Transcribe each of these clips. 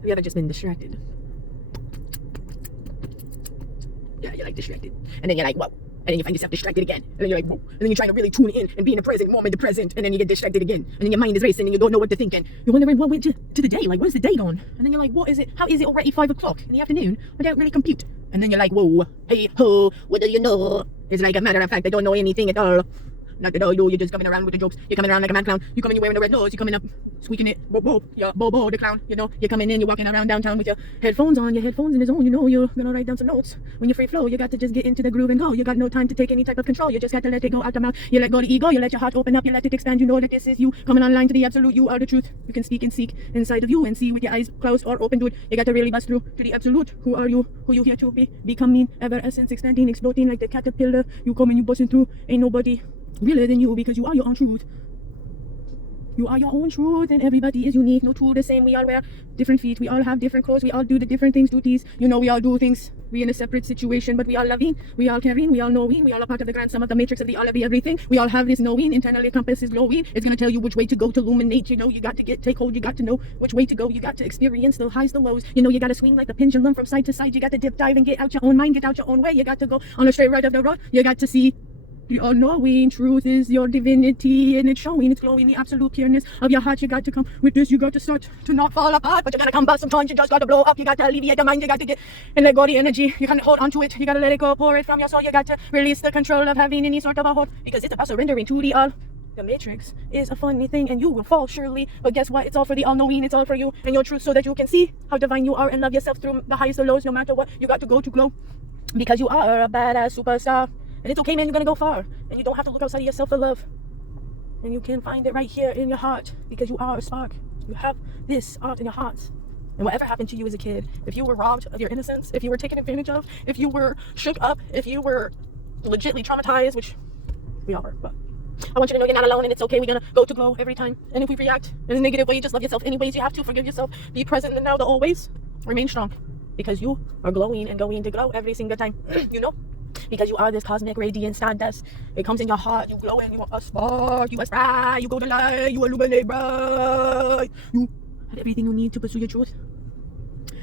Have you ever just been distracted? Yeah, you're like distracted. And then you're like, whoa. And then you find yourself distracted again. And then you're like, whoa. And then you're trying to really tune in and be in the present moment, the present. And then you get distracted again. And then your mind is racing and you don't know what to think. And you're wondering what went to the day. Like, where's the day gone? And then you're like, what is it? How is it already 5 o'clock in the afternoon? I don't really compute. And then you're like, whoa, hey, ho, what do you know? It's like a matter of fact, I don't know anything at all. Not at all, you're just coming around with the jokes. You're coming around like a mad clown. You come in, you're wearing the red nose. You're coming up, squeaking it. Bobo, yeah, Bobo the clown. You know, you're coming in, you're walking around downtown with your headphones on, your headphones in the zone. You know, you're gonna write down some notes. When you're free flow, you got to just get into the groove and go. You got no time to take any type of control. You just got to let it go out the mouth. You let go the ego. You let your heart open up. You let it expand. You know that this is you coming online to the absolute. You are the truth. You can speak and seek inside of you and see with your eyes closed or open. Dude, you got to really bust through to the absolute. Who are you? Who you here to be? Becoming, ever essence, expanding, exploding like the caterpillar. You coming, you busting through. Ain't nobody realer than you because you are your own truth. You are your own truth and everybody is unique. No two the same. We all wear different feet. We all have different clothes. We all do the different things, duties. You know, we all do things. We in a separate situation, but we all loving. We all caring. We all knowing. We all are part of the grand sum of the matrix of the all of the everything. We all have this knowing. Internally compass is glowing. It's going to tell you which way to go to illuminate. You know, you got to take hold. You got to know which way to go. You got to experience the highs, the lows. You know, you got to swing like the pendulum from side to side. You got to dip, dive, and get out your own mind. Get out your own way. You got to go on a straight right of the road. You got to see. The all-knowing truth is your divinity, and it's showing, it's glowing, the absolute pureness of your heart. You got to come with this, you got to start to not fall apart, but you gotta come back sometimes. You just gotta blow up, you got to alleviate your mind, you got to get and let go of the energy. You can't hold on to it, you gotta let it go, pour it from your soul. You got to release the control of having any sort of a hold, because it's about surrendering to the all. The matrix is a funny thing, and you will fall surely, but guess what? It's all for the all-knowing, it's all for you and your truth, so that you can see how divine you are and love yourself through the highest of lows. No matter what, you got to go to glow, because you are a badass superstar. And it's okay, man, you're gonna go far. And you don't have to look outside of yourself for love. And you can find it right here in your heart, because you are a spark. You have this art in your heart. And whatever happened to you as a kid, if you were robbed of your innocence, if you were taken advantage of, if you were shook up, if you were legitimately traumatized, which we all were, but I want you to know you're not alone, and it's okay. We're gonna go to glow every time. And if we react in a negative way, you just love yourself anyways. You have to forgive yourself. Be present in the now, the always. Remain strong, because you are glowing and going to glow every single time. You know? Because you are this cosmic radiant stardust. It comes in your heart. You glowing. You are a spark. You are bright. You go to light. You illuminate bright. You have everything you need to pursue your truth.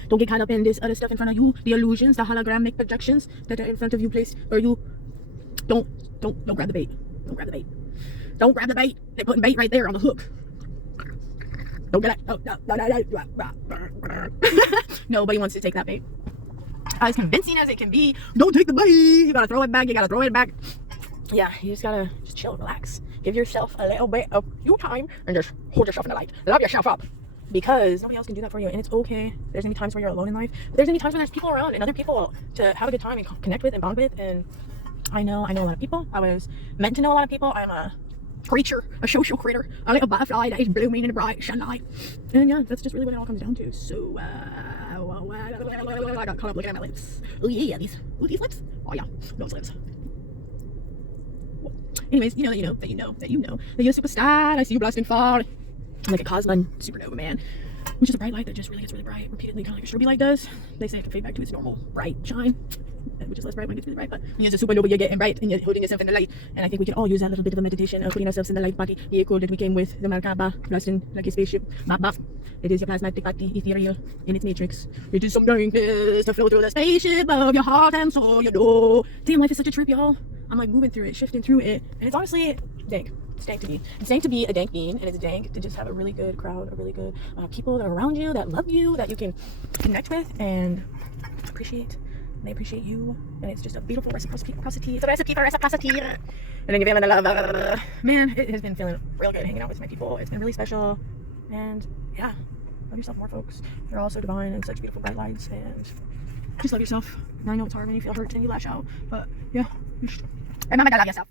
Don't get caught up in this other stuff in front of you. The illusions, the hologramic projections that are in front of you, place where you don't grab the bait. Don't grab the bait. Don't grab the bait. They're putting bait right there on the hook. Don't get it. Nobody wants to take that bait. As convincing as it can be, don't take the bait. You gotta throw it back. You gotta throw it back. Yeah, you just gotta chill, relax. Give yourself a little bit of your time and just hold yourself in the light. Love yourself up, because nobody else can do that for you. And it's okay. There's gonna be times where you're alone in life. But there's gonna be times when there's people around and other people to have a good time and connect with and bond with. And I know a lot of people. I was meant to know a lot of people. I'm a creature, a social creator, a little butterfly that is blooming in the bright sunlight. And yeah, that's just really what it all comes down to. So I got caught up looking at my lips. Oh yeah, these lips. Oh yeah, those lips. Anyways, you know that you're a superstar. I see you blasting far like a cosmic supernova, man, which is a bright light that just really gets really bright repeatedly, kind of like a strobe light does. They say it can fade back to its normal bright shine, which is less bright when it gets really bright. But when you're a supernova, you're getting bright and you're holding yourself in the light. And I think we can all use that little bit of a meditation of putting ourselves in the light body, the echo that we came with, the Merkaba, blasting like a spaceship. Bop, bop. It is your plasmatic body, ethereal in its matrix. It is some darkness to flow through the spaceship of your heart and soul. You know, damn, life is such a trip, y'all. I'm like moving through it, shifting through it, and it's honestly dank. It's dank to me. It's dank to be a dank being, and it's dank to just have a really good crowd, a really good people that are around you, that love you, that you can connect with and appreciate. And they appreciate you, and it's just a beautiful reciprocity. It's a recipe for reciprocity. And then you're feeling the love. Man, it has been feeling real good hanging out with my people. It's been really special, and yeah, love yourself more, folks. You're all so divine and such beautiful bright lights, and just love yourself. And I know it's hard when you feel hurt and you lash out, but yeah, remember to love yourself.